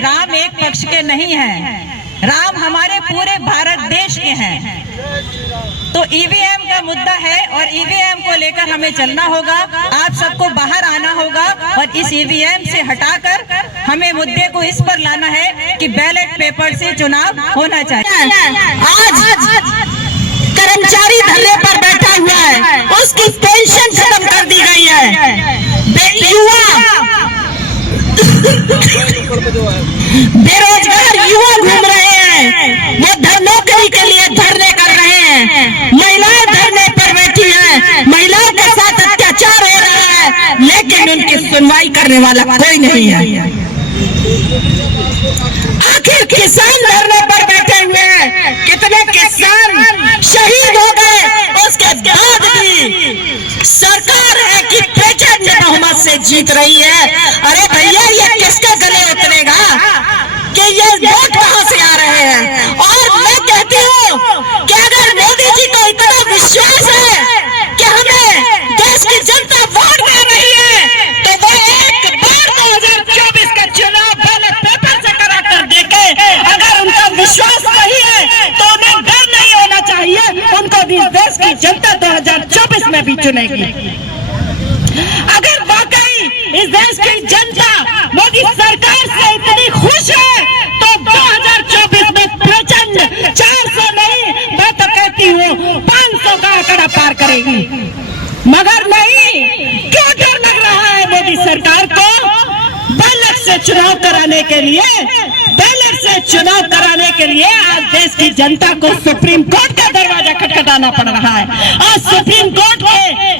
राम एक पक्ष के नहीं हैं, राम हमारे पूरे भारत देश के हैं। तो ईवीएम का मुद्दा है और ईवीएम को लेकर हमें चलना होगा। आप सबको बाहर आना होगा और इस ईवीएम से हटाकर हमें मुद्दे को इस पर लाना है कि बैलेट पेपर से चुनाव होना चाहिए। आज कर्मचारी धरने पर बैठा हुआ है, उसकी पेंशन खत्म कर दी गई है। बेरोजगार युवा घूम रहे हैं, वो नौकरी के लिए धरने कर रहे हैं। महिलाएं धरने पर बैठी हैं, महिलाओं के साथ अत्याचार हो रहा है, लेकिन उनकी सुनवाई करने वाला कोई नहीं है। आखिर किसान धरने पर बैठे हुए हैं, कितने किसान शहीद हो गए, उसके बाद भी सरकार है कि प्रचंड बहुमत से जीत रही है। अरे भैया, ये किसके गले उतरेगा कि ये वोट कहां से आ रहे हैं? और मैं कहती हूँ कि अगर मोदी जी को इतना विश्वास है कि हमें देश की जनता वोट दे रही है, तो वो एक बार 2024 का चुनाव बैलेट पेपर से करा कर देखे। अगर उनका विश्वास नहीं है तो उन्हें डर नहीं होना चाहिए, उनको देश की जनता 2024 में भी चुनेगी। अगर वाकई इस देश की जनता मोदी सरकार से इतनी खुश है तो 2024 में प्रचंड 400 नहीं, मैं तो कहती हूँ 500 का आंकड़ा पार करेगी। मगर नहीं, क्यों डर लग रहा है मोदी सरकार को? बैलेट से चुनाव कराने के लिए, बैलेट से चुनाव कराने के लिए आज देश की जनता को सुप्रीम कोर्ट का दरवाजा खटखटाना पड़ रहा है। आज सुप्रीम कोर्ट के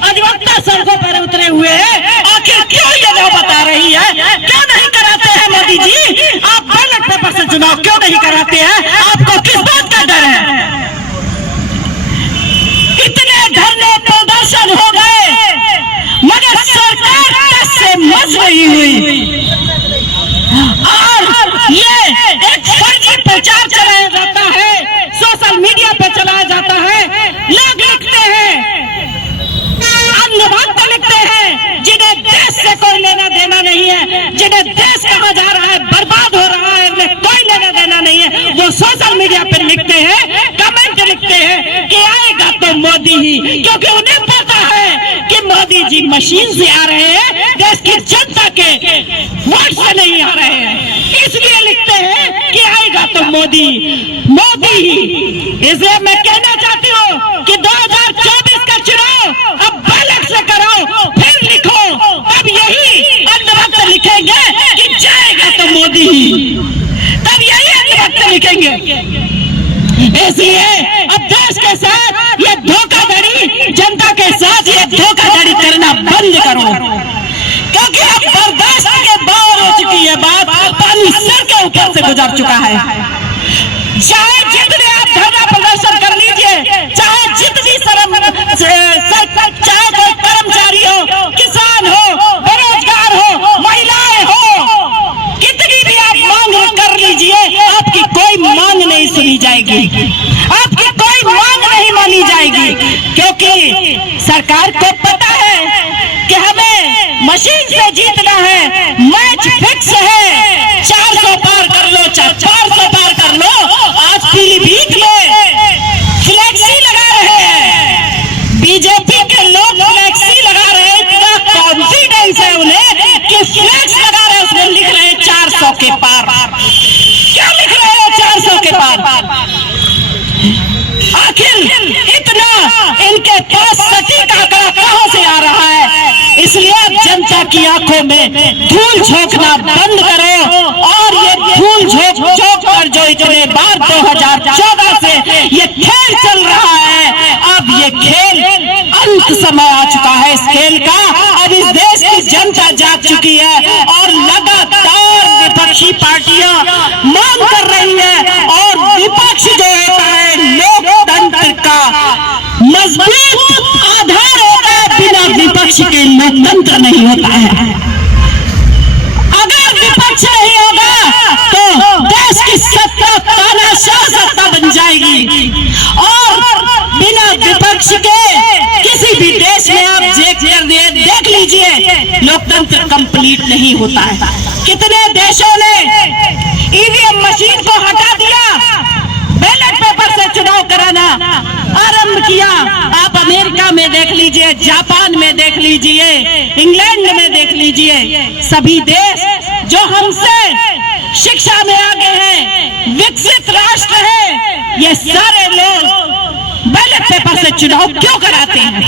अधिवक्ता सड़कों पर उतरे हुए हैं। आखिर क्यों ये नहीं बता रही है? क्यों नहीं कराते हैं मोदी जी? आप बैलेट पेपर से चुनाव क्यों नहीं कराते हैं? आपको किस बात का डर है? इतने धरने प्रदर्शन हो गए मगर सरकार टस से मच रही हुई, और ये एक फर्जी प्रचार चलाया जाता है, सोशल मीडिया पे चलाया जाता है। लोग लिखते हैं, अन्य भक्त लिखते हैं, जिन्हें देश से कोई लेना देना नहीं है, जिन्हें देश कहाँ जा रहा है, बर्बाद हो रहा है, उन्हें कोई लेना देना नहीं है। वो सोशल मीडिया पे लिखते हैं, कमेंट लिखते हैं कि आएगा तो मोदी ही, क्योंकि उन्हें पता है कि मोदी जी मशीन से आ रहे हैं, देश की जनता के वोट से नहीं आ रहे हैं, इसलिए लिखते हैं कि आएगा तो मोदी ही। इसलिए मैं कहना चाहती हूँ कि 2024 का चुनाव अब बैलेट से कराओ, फिर लिखो, तब यही अंधभक्त लिखेंगे कि जाएगा तो मोदी ही, तब यही अंधभक्त लिखेंगे। इसलिए अब देश के साथ ये धोखाधड़ी, जनता के साथ ये धोखाधड़ी करना बंद करो, क्योंकि अब बर्दाश्त के बाहर हो चुकी है बात, पानी सर के ऊपर से गुजर चुका है। चाहे जितने आप धरना प्रदर्शन कर लीजिए, चाहे जितनी चाहे कोई कर्मचारी हो, किसान हो, बेरोजगार हो, महिलाएं हो, कितनी भी आप मांग कर लीजिए, आपकी कोई मांग नहीं सुनी जाएगी, आपकी कोई मांग नहीं मानी जाएगी, क्योंकि सरकार को पता है कि हमें मशीन से जीतना है, मैच फिक्स है। 400 पार कर लो, 400 पार कर लो। आज पीलीभीत में फ्लेक्सी लगा रहे हैं, बीजेपी के लोग फ्लेक्सी लगा रहे हैं, इतना कॉन्फिडेंस है उन्हें कि फ्लेक्स लगा रहे हैं, उसमें लिख रहे हैं 400 के पार। क्या लिख रहे हैं 400 के पार? आखिर इतना इनके पास सटीक आंकड़ा कहां से आ रहा है? इसलिए आप जनता की आंखों में धूल झोंकना बंद करो, और ये धूल झोंक कर जो इतने बार 2014 से ये खेल चल रहा है, अब ये खेल अंत समय आ चुका है। इस खेल का अब इस देश की जनता जाग चुकी है, और लगातार विपक्षी पार्टियां मांग कर रही है, और विपक्ष जो होता है लोकतंत्र का मजबूत आधार होता है, बिना विपक्ष के लोकतंत्र नहीं होता है। अगर विपक्ष नहीं होगा तो देश की सत्ता तानाशाह सत्ता बन जाएगी, और बिना विपक्ष के किसी भी देश में आप देख लीजिए लोकतंत्र कंप्लीट नहीं होता है। कितने देशों ने मशीन को हटा दिया, बैलेट पेपर से चुनाव कराना आरंभ किया। आप अमेरिका में देख लीजिए, जापान में देख लीजिए, इंग्लैंड में देख लीजिए, सभी देश जो हमसे शिक्षा में आगे हैं, विकसित राष्ट्र है, ये सारे लोग बैलेट पेपर से चुनाव क्यों कराते हैं?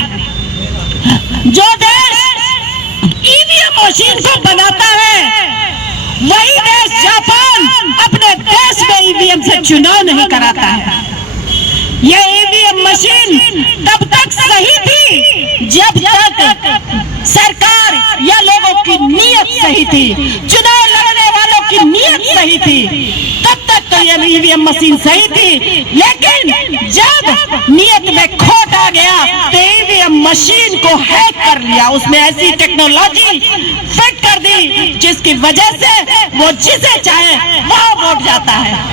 जो देश ईवीएम मशीन को बनाता है, वही देश जापान अपने देश में ईवीएम से चुनाव नहीं कराता है। यह ईवीएम मशीन तब तक सही थी जब तक सरकार या लोगों की नीयत सही थी, चुनाव लड़ने वालों की नीयत सही थी, तब तक तो यह ईवीएम मशीन सही थी। लेकिन जब नीयत में खोट आ गया तो ईवीएम मशीन को हैक कर लिया, उसमें ऐसी टेक्नोलॉजी फिट कर दी जिसकी वजह से वो जिसे चाहे वहां वोट जाता है।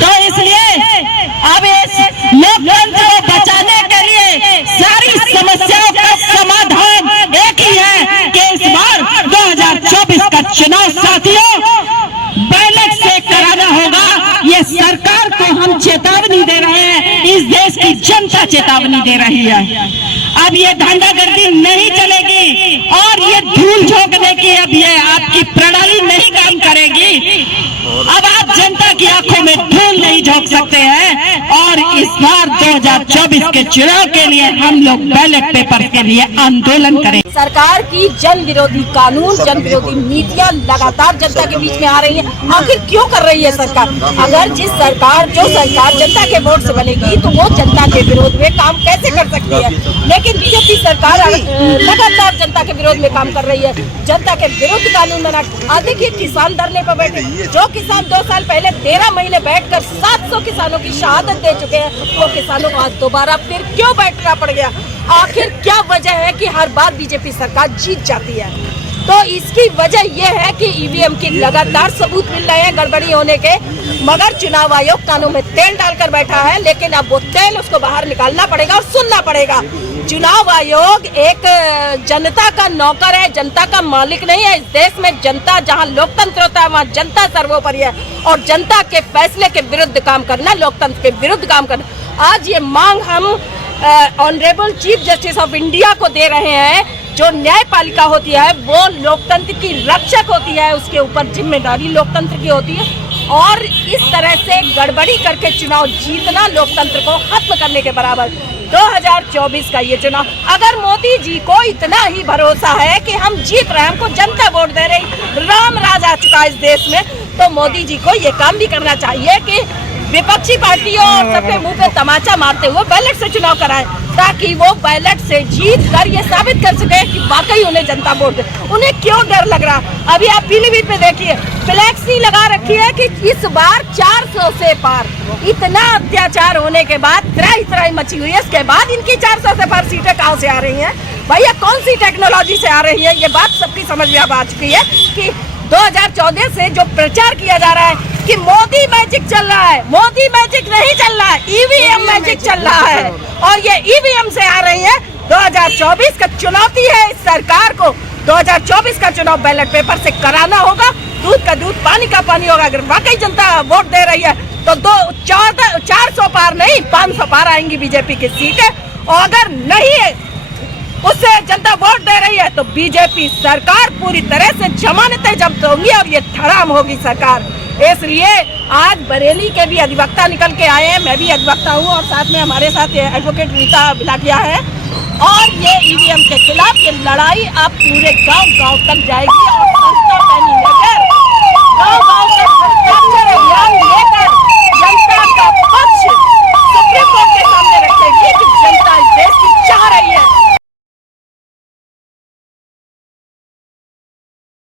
तो इसलिए अब इस लोकतंत्र को बचाने के लिए सारी समस्याओं का समाधान एक ही है कि इस बार 2024 का चुनाव साथियों बैलेट से कराना होगा। ये सरकार को हम चेतावनी दे रहे हैं, इस देश की जनता चेतावनी दे रही है। अब ये धांधागर्दी नहीं चलेगी और ये धूल झोंकने की अब ये आपकी प्रणाली नहीं काम करेगी। अब आप जनता की आंखों में धूल नहीं झोंक सकते हैं और इस बार 2024 के चुनाव के लिए हम लोग बैलेट पेपर के लिए आंदोलन करें। सरकार की जन विरोधी कानून, जन विरोधी नीतियां लगातार जनता के बीच में आ रही हैं। आखिर क्यों कर रही है सरकार? अगर जो सरकार जनता के वोट से बनेगी तो वो जनता के विरोध में काम कैसे कर सकती है? लेकिन बीजेपी सरकार लगातार जनता के विरोध में काम कर रही है, जनता के विरुद्ध कानून बना। आज देखिए किसान धरने पर बैठे, जो किसान 2 साल पहले 13 महीने बैठकर 700 किसानों की शहादत दे चुके हैं, वो किसानों को आज दोबारा फिर क्यों बैठना पड़ गया? आखिर क्या वजह है कि हर बार बीजेपी सरकार जीत जाती है? तो इसकी वजह यह है कि ईवीएम की लगातार सबूत मिल रहे हैं गड़बड़ी होने के, मगर चुनाव आयोग कानों में तेल डालकर बैठा है। लेकिन अब वो तेल उसको बाहर निकालना पड़ेगा और सुनना पड़ेगा। चुनाव आयोग एक जनता का नौकर है, जनता का मालिक नहीं है। इस देश में जनता, जहां लोकतंत्र होता है वहां जनता सर्वोपरि है और जनता के फैसले के विरुद्ध काम करना, लोकतंत्र के विरुद्ध काम करना। आज ये मांग हम honourable chief justice of India को दे रहे हैं। जो न्यायपालिका होती है वो लोकतंत्र की रक्षक होती है, उसके ऊपर जिम्मेदारी लोकतंत्र की होती है और इस तरह से गड़बड़ी करके चुनाव जीतना लोकतंत्र को खत्म करने के बराबर। 2024 का ये चुनाव, अगर मोदी जी को इतना ही भरोसा है कि हम जीत रहे हैं, हमको जनता वोट दे रही, राम राज आ चुका है इस देश में, तो मोदी जी को ये काम भी करना चाहिए कि विपक्षी पार्टियों और सबके मुंह पे तमाचा मारते हुए बैलेट से चुनाव कराएं, ताकि वो बैलेट से जीत कर ये साबित कर सके कि वाकई उन्हें जनता वोट दे। उन्हें क्यों डर लग रहा? अभी आप पीलीभीत में देखिए, फ्लैक्सी लगा रखी है कि इस बार 400 से पार। इतना अत्याचार होने के बाद त्राही मची हुई है, इसके बाद इनकी 400 से पार सीटें कहाँ से आ रही हैं? भैया कौन सी टेक्नोलॉजी से आ रही है? ये बात सबकी समझ में अब आ चुकी है कि 2014 से जो प्रचार किया जा रहा है कि मोदी मैजिक चल रहा है, मोदी मैजिक नहीं चल रहा है, ईवीएम मैजिक चल रहा है और ये ईवीएम से आ रही है। 2024 का चुनौती है इस सरकार को। 2024 का चुनाव बैलेट पेपर से कराना होगा, दूध का दूध पानी का पानी होगा। अगर वाकई जनता वोट दे रही है तो 400 पार नहीं 500 पार आएंगी बीजेपी की सीटें, और अगर नहीं है उससे जनता वोट दे रही है तो बीजेपी सरकार पूरी तरह से जमानतें जब्त होंगी और ये धड़ाम होगी सरकार। इसलिए आज बरेली के भी अधिवक्ता निकल के आए हैं, मैं भी अधिवक्ता हूँ और साथ में हमारे साथ एडवोकेट रीता बिलाटिया है, और ये ईवीएम के खिलाफ ये लड़ाई अब पूरे गांव-गांव तक जाएगी और संस्था